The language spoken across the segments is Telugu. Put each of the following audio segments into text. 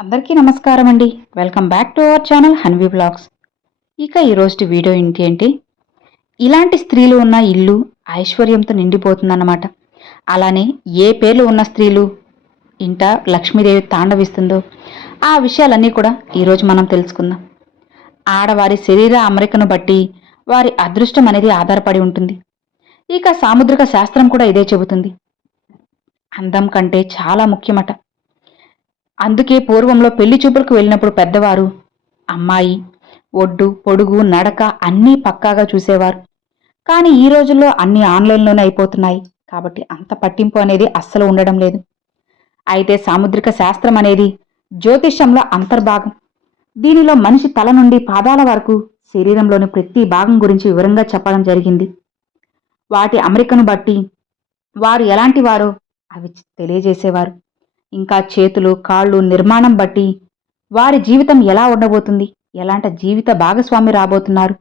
అందరికీ నమస్కారం అండి welcome back to our channel Hanvi vlogs ఇక ఈరోజు వీడియో ఏంటి అంటే ఇలాంటి స్త్రీలు ఉన్న ఇల్లు ఐశ్వర్యంతో నిండిపోతుందన్నమాట. అలానే ఏ పేర్లు ఉన్న స్త్రీలు ఇంట లక్ష్మీదేవి తాండవిస్తుందో ఆ విషయాలన్నీ కూడా ఈరోజు మనం తెలుసుకుందాం. ఆడవారి శరీర అమరికను బట్టి వారి అదృష్టం అనేది ఆధారపడి ఉంటుంది. ఇక సాముద్రిక శాస్త్రం కూడా ఇదే చెబుతుంది. అందం కంటే చాలా ముఖ్యమట. అందుకే పూర్వంలో పెళ్ళి చూపులకు వెళ్ళినప్పుడు పెద్దవారు అమ్మాయి ఒడ్డు పొడుగు నడక అన్నీ పక్కాగా చూసేవారు. కానీ ఈ రోజుల్లో అన్నీ ఆన్లైన్లోనే అయిపోతున్నాయి. కాబట్టి అంత పట్టింపు అనేది అస్సలు ఉండడం లేదు. అయితే సాముద్రిక శాస్త్రం అనేది జ్యోతిష్యంలో అంతర్భాగం. దీనిలో మనిషి తల నుండి పాదాల వరకు శరీరంలోని ప్రతి భాగం గురించి వివరంగా చెప్పడం జరిగింది. వాటి అమరికను బట్టి వారు ఎలాంటి వారో అవి తెలియజేసేవారు. ఇంకా చేతులు కాళ్ళు నిర్మాణం బట్టి వారి జీవితం ఎలా ఉండబోతుంది? ఎలాంటి జీవిత భాగస్వామి రాబోతున్నారు?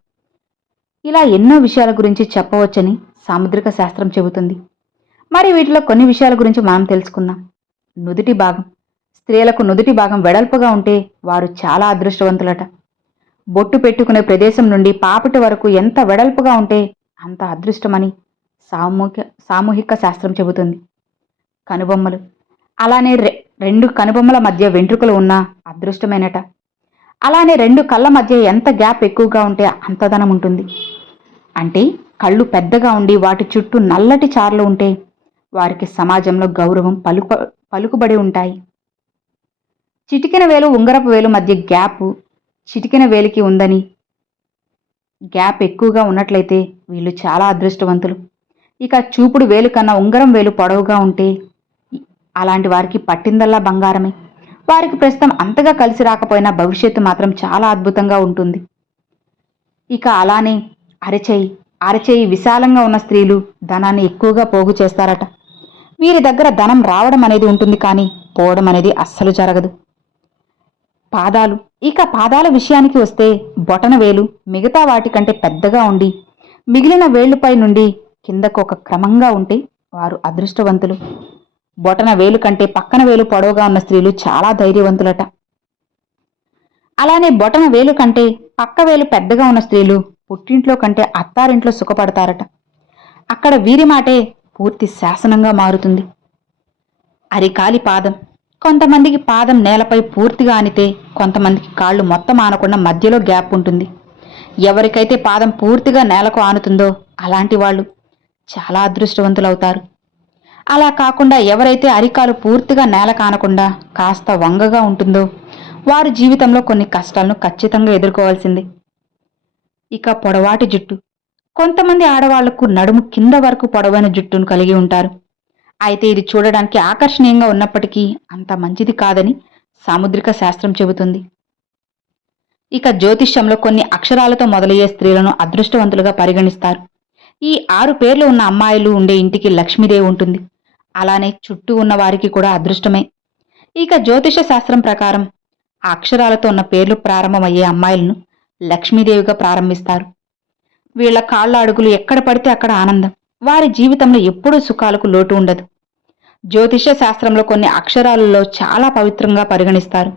ఇలా ఎన్నో విషయాల గురించి చెప్పవచ్చని సాముద్రిక శాస్త్రం చెబుతుంది. మరి వీటిలో కొన్ని విషయాల గురించి మనం తెలుసుకుందాం. నుదుటి భాగం. స్త్రీలకు నుదుటి భాగం వెడల్పుగా ఉంటే వారు చాలా అదృష్టవంతులట. బొట్టు పెట్టుకునే ప్రదేశం నుండి పాపిటి వరకు ఎంత వెడల్పుగా ఉంటే అంత అదృష్టమని సామూహిక సామూహిక శాస్త్రం చెబుతుంది. కనుబొమ్మలు. అలానే రె రెండు కనుబొమ్మల మధ్య వెంట్రుకలు ఉన్నా అదృష్టమేనట. అలానే రెండు కళ్ళ మధ్య ఎంత గ్యాప్ ఎక్కువగా ఉంటే అంతదనం ఉంటుంది. అంటే కళ్ళు పెద్దగా ఉండి వాటి చుట్టూ నల్లటి చార్లు ఉంటే వారికి సమాజంలో గౌరవం పలుకు పలుకుబడి ఉంటాయి. చిటికిన వేలు ఉంగరపు వేలు మధ్య గ్యాప్ చిటికిన వేలికి ఉందని. గ్యాప్ ఎక్కువగా ఉన్నట్లయితే వీళ్ళు చాలా అదృష్టవంతులు. ఇక చూపుడు వేలు కన్నా ఉంగరం వేలు పొడవుగా ఉంటే అలాంటి వారికి పట్టిందల్లా బంగారమే. వారికి ప్రస్తుతం అంతగా కలిసి రాకపోయినా భవిష్యత్తు మాత్రం చాలా అద్భుతంగా ఉంటుంది. ఇక అలానే అరచేయి అరచేయి విశాలంగా ఉన్న స్త్రీలు ధనాన్ని ఎక్కువగా పోగు చేస్తారట. వీరి దగ్గర ధనం రావడం అనేది ఉంటుంది కానీ పోవడం అనేది అస్సలు జరగదు. పాదాలు ఇక పాదాల విషయానికి వస్తే బొటన వేలు మిగతా వాటికంటే పెద్దగా ఉండి మిగిలిన వేళ్ళపై నుండి కిందకు ఒక క్రమంగా ఉంటే వారు అదృష్టవంతులు. బొటన వేలు కంటే పక్కన వేలు పొడవుగా ఉన్న స్త్రీలు చాలా ధైర్యవంతులట. అలానే బొటన వేలు కంటే పక్క వేలు పెద్దగా ఉన్న స్త్రీలు పుట్టింట్లో కంటే అత్తారింట్లో సుఖపడతారట. అక్కడ వీరి మాటే పూర్తి శాసనంగా మారుతుంది. అరికాలి పాదం. కొంతమందికి పాదం నేలపై పూర్తిగా ఆనితే కొంతమందికి కాళ్ళు మొత్తం ఆనకుండా మధ్యలో గ్యాప్ ఉంటుంది. ఎవరికైతే పాదం పూర్తిగా నేలకు ఆనుతుందో అలాంటి వాళ్ళు చాలా అదృష్టవంతులవుతారు. అలా కాకుండా ఎవరైతే అరికాలు పూర్తిగా నేల కానకుండా కాస్త వంగగా ఉంటుందో వారి జీవితంలో కొన్ని కష్టాలను ఖచ్చితంగా ఎదుర్కోవాల్సింది. ఇక పొడవాటి జుట్టు. కొంతమంది ఆడవాళ్ళకు నడుము కింద వరకు పొడవైన జుట్టును కలిగి ఉంటారు. అయితే ఇది చూడడానికి ఆకర్షణీయంగా ఉన్నప్పటికీ అంత మంచిది కాదని సాముద్రిక శాస్త్రం చెబుతుంది. ఇక జ్యోతిష్యంలో కొన్ని అక్షరాలతో మొదలయ్యే స్త్రీలను అదృష్టవంతులుగా పరిగణిస్తారు. ఈ ఆరు పేర్లు ఉన్న అమ్మాయిలు ఉండే ఇంటికి లక్ష్మీదేవి ఉంటుంది. అలానే చుట్టూ ఉన్న వారికి కూడా అదృష్టమే. ఇక జ్యోతిష శాస్త్రం ప్రకారం ఆ అక్షరాలతో ఉన్న పేర్లు ప్రారంభమయ్యే అమ్మాయిలను లక్ష్మీదేవిగా ప్రారంభిస్తారు. వీళ్ళ కాళ్ళ అడుగులు ఎక్కడ పడితే అక్కడ ఆనందం. వారి జీవితంలో ఎప్పుడూ సుఖాలకు లోటు ఉండదు. జ్యోతిష శాస్త్రంలో కొన్ని అక్షరాలలో చాలా పవిత్రంగా పరిగణిస్తారు.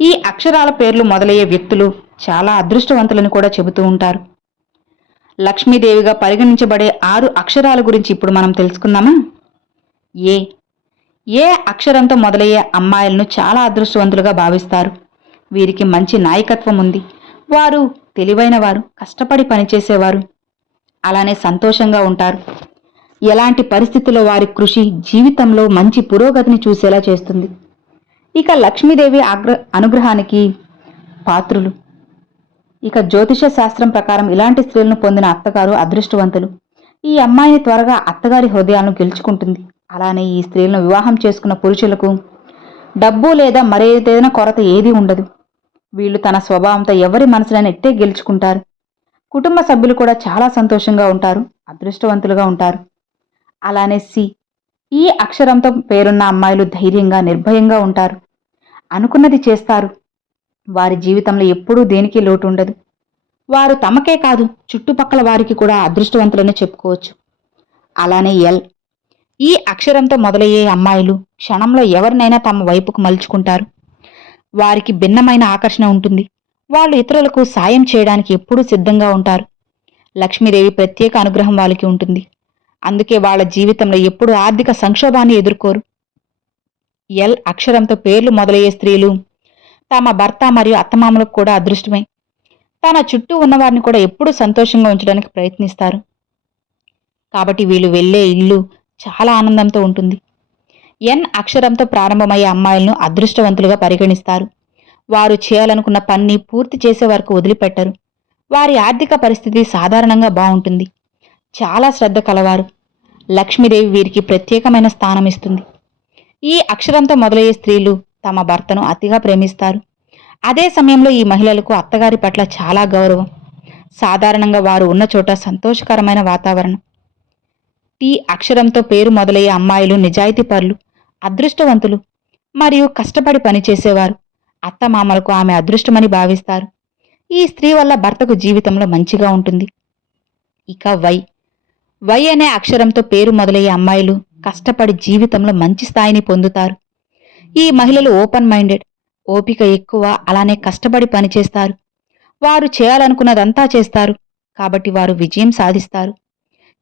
ఈ అక్షరాల పేర్లు మొదలయ్యే వ్యక్తులు చాలా అదృష్టవంతులని కూడా చెబుతూ ఉంటారు. లక్ష్మీదేవిగా పరిగణించబడే ఆరు అక్షరాల గురించి ఇప్పుడు మనం తెలుసుకుందామా? ఏ. ఏ అక్షరంతో మొదలయ్యే అమ్మాయిలను చాలా అదృష్టవంతులుగా భావిస్తారు. వీరికి మంచి నాయకత్వం ఉంది. వారు తెలివైన వారు కష్టపడి పనిచేసేవారు. అలానే సంతోషంగా ఉంటారు. ఎలాంటి పరిస్థితుల్లో వారి కృషి జీవితంలో మంచి పురోగతిని చూసేలా చేస్తుంది. ఇక లక్ష్మీదేవి ఆగ్ర అనుగ్రహానికి పాత్రులు. ఇక జ్యోతిష శాస్త్రం ప్రకారం ఇలాంటి స్త్రీలను పొందిన అత్తగారు అదృష్టవంతులు. ఈ అమ్మాయిని త్వరగా అత్తగారి హృదయాలను గెలుచుకుంటుంది. అలానే ఈ స్త్రీలను వివాహం చేసుకున్న పురుషులకు డబ్బు లేదా మరేదైనా కొరత ఏదీ ఉండదు. వీళ్ళు తన స్వభావంతో ఎవరి మనసులను ఎట్టే గెలుచుకుంటారు. కుటుంబ సభ్యులు కూడా చాలా సంతోషంగా ఉంటారు అదృష్టవంతులుగా ఉంటారు. అలానే సి ఈ అక్షరంతో పేరున్న అమ్మాయిలు ధైర్యంగా నిర్భయంగా ఉంటారు. అనుకున్నది చేస్తారు. వారి జీవితంలో ఎప్పుడూ దేనికి లోటు ఉండదు. వారు తమకే కాదు చుట్టుపక్కల వారికి కూడా అదృష్టవంతులనే చెప్పుకోవచ్చు. అలానే ఎల్ ఈ అక్షరంతో మొదలయ్యే అమ్మాయిలు క్షణంలో ఎవరినైనా తమ వైపుకు మలుచుకుంటారు. వారికి భిన్నమైన ఆకర్షణ ఉంటుంది. వాళ్ళు ఇతరులకు సాయం చేయడానికి ఎప్పుడూ సిద్ధంగా ఉంటారు. లక్ష్మీదేవి ప్రత్యేక అనుగ్రహం వాళ్ళకి ఉంటుంది. అందుకే వాళ్ళ జీవితంలో ఎప్పుడు ఆర్థిక సంక్షోభాన్ని ఎదుర్కోరు. ఎల్ అక్షరంతో పేర్లు మొదలయ్యే స్త్రీలు తమ భర్త మరియు అత్తమామలకు కూడా అదృష్టమే. తన చుట్టూ ఉన్నవారిని కూడా ఎప్పుడూ సంతోషంగా ఉంచడానికి ప్రయత్నిస్తారు. కాబట్టి వీళ్ళు వెళ్ళే ఇల్లు చాలా ఆనందంతో ఉంటుంది. ఎన్ అక్షరంతో ప్రారంభమయ్యే అమ్మాయిలను అదృష్టవంతులుగా పరిగణిస్తారు. వారు చేయాలనుకున్న పని పూర్తి చేసే వరకు వదిలిపెట్టరు. వారి ఆర్థిక పరిస్థితి సాధారణంగా బాగుంటుంది. చాలా శ్రద్ధ కలవారు. లక్ష్మీదేవి వీరికి ప్రత్యేకమైన స్థానం ఇస్తుంది. ఈ అక్షరంతో మొదలయ్యే స్త్రీలు తమ భర్తను అతిగా ప్రేమిస్తారు. అదే సమయంలో ఈ మహిళలకు అత్తగారి పట్ల చాలా గౌరవం. సాధారణంగా వారు ఉన్న చోట సంతోషకరమైన వాతావరణం. టీ అక్షరంతో పేరు మొదలయ్యే అమ్మాయిలు నిజాయితీపరులు అదృష్టవంతులు మరియు కష్టపడి పనిచేసేవారు. అత్తమామలకు ఆమె అదృష్టమని భావిస్తారు. ఈ స్త్రీ వల్ల భర్తకు జీవితంలో మంచిగా ఉంటుంది. ఇక వై. వై అనే అక్షరంతో పేరు మొదలయ్యే అమ్మాయిలు కష్టపడి జీవితంలో మంచి స్థాయిని పొందుతారు. ఈ మహిళలు ఓపెన్ మైండెడ్ ఓపిక ఎక్కువ అలానే కష్టపడి పనిచేస్తారు. వారు చేయాలనుకున్నదంతా చేస్తారు. కాబట్టి వారు విజయం సాధిస్తారు.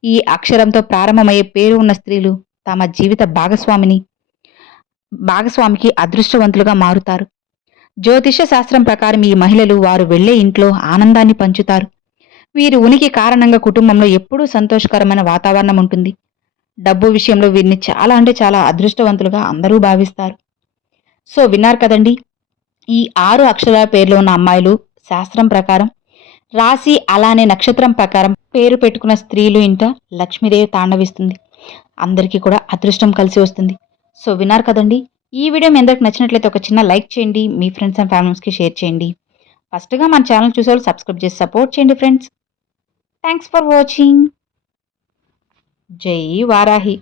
ఈ అక్షరంతో ప్రారంభమయ్యే పేరు ఉన్న స్త్రీలు తమ జీవిత భాగస్వామిని భాగస్వామికి అదృష్టవంతులుగా మారుతారు. జ్యోతిష శాస్త్రం ప్రకారం ఈ మహిళలు వారు వెళ్ళే ఇంట్లో ఆనందాన్ని పంచుతారు. వీరి ఉనికి కారణంగా కుటుంబంలో ఎప్పుడూ సంతోషకరమైన వాతావరణం ఉంటుంది. డబ్బు విషయంలో వీరిని చాలా అంటే చాలా అదృష్టవంతులుగా అందరూ భావిస్తారు. సో విన్నారు కదండి? ఈ ఆరు అక్షరాల పేర్లు ఉన్న అమ్మాయిలు శాస్త్రం ప్రకారం రాశి అలానే నక్షత్రం ప్రకారం పేరు పెట్టుకున్న స్త్రీలు ఇంట లక్ష్మీదేవి తాండవిస్తుంది. అందరికీ కూడా అదృష్టం కలిసి వస్తుంది. సో విన్నారు కదండి? ఈ వీడియో మీ అందరికి నచ్చినట్లయితే ఒక చిన్న లైక్ చేయండి. మీ ఫ్రెండ్స్ అండ్ ఫ్యామిలీస్కి షేర్ చేయండి. ఫస్ట్గా మన ఛానల్ చూసేవాళ్ళు సబ్స్క్రైబ్ చేసి సపోర్ట్ చేయండి ఫ్రెండ్స్. Thanks for watching. జై వారాహి.